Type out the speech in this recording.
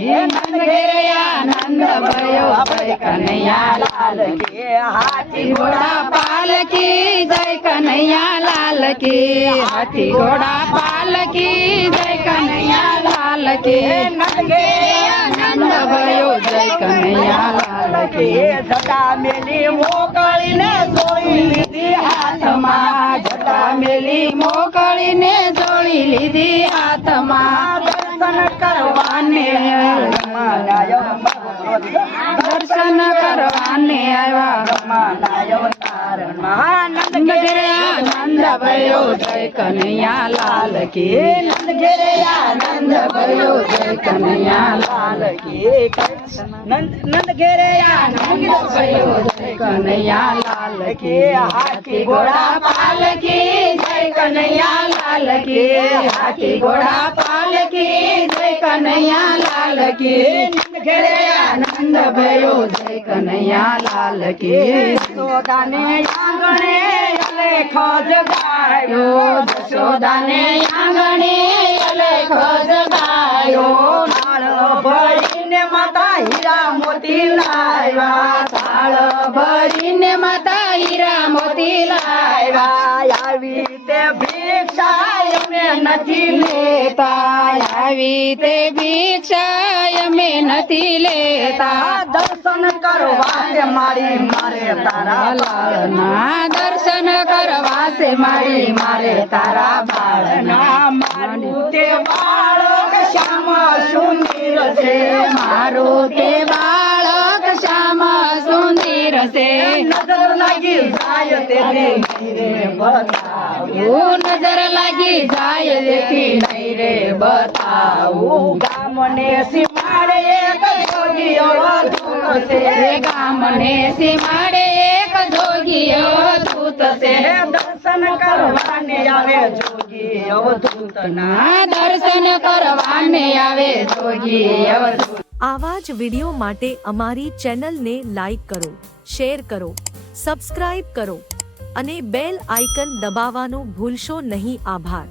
નંદ ઘેરે આનંદ ભયો જય કનૈયા લાલ કી હાથી ઘોડા પાલકી જય કનૈયા લાલ કી હાથી ઘોડા પાલકી જય કનૈયા લાલ કી નંદ ઘેરે આનંદ ભયો જય કનૈયા લાલ કી જટા મેલી મોકળીને જોડી લીધી હાથમાં જટા મેલી મોકળીને જોડી લીધી હાથમાં દર્શન કરવાને દર્શન કરવાને આવ્યા નંદ ઘેરે આનંદ ભયો જય કનૈયા લાલ કી નંદ ઘેરે આનંદ ભયો જય કનૈયા લાલ કી નંદ ઘેરે આનંદ ભયો જય કનૈયા લાલ કી હાથી ઘોડા પાલકી જય કનૈયા લાલ કી હાથી ઘોડા પાલકી જય કનૈયા લાલ કી નંદ ઘેરે આનંદ ભયો જય કનૈયા લાલ કી યશોદાને આંગણે અલેખો જગાયો યશોદાને આંગણે અલેખો જગાયો થાળ ભરીને માતા હીરા મોતી લાવ્યા થાળ ભરીને માતા હીરા મોતી લાવ્યા આવી તે ભિક્ષા અમે નથી લેતા આવી તે ભિક્ષા અમે નથી લેતા દર્શન કરવા છે મારે તારા લાલના દર્શન કરવા છે મારે તારા બાળના મારું તે બાળક શ્યામ સુંદર છે મારું તે બાળક શ્યામ સુંદર છે નજર લાગી જાય તેથી નહીં રે બતાવું નજર લાગી જાય તેથી નહીં રે બતાવું ગામને સીમાડે એક જોગીઓ દૂત છે ગામને સીમાડે એક જોગીઓ દૂત છે દર્શન કરવાને આવે જોગી અવધૂતના દર્શન કરવાને આવે જોગી અવધૂત। આવા જ વિડિયો માટે અમારી ચેનલને લાઈક કરો, શેર કરો, સબસ્ક્રાઇબ કરો અને બેલ આઇકન દબાવવાનું ભૂલશો નહીં। આભાર।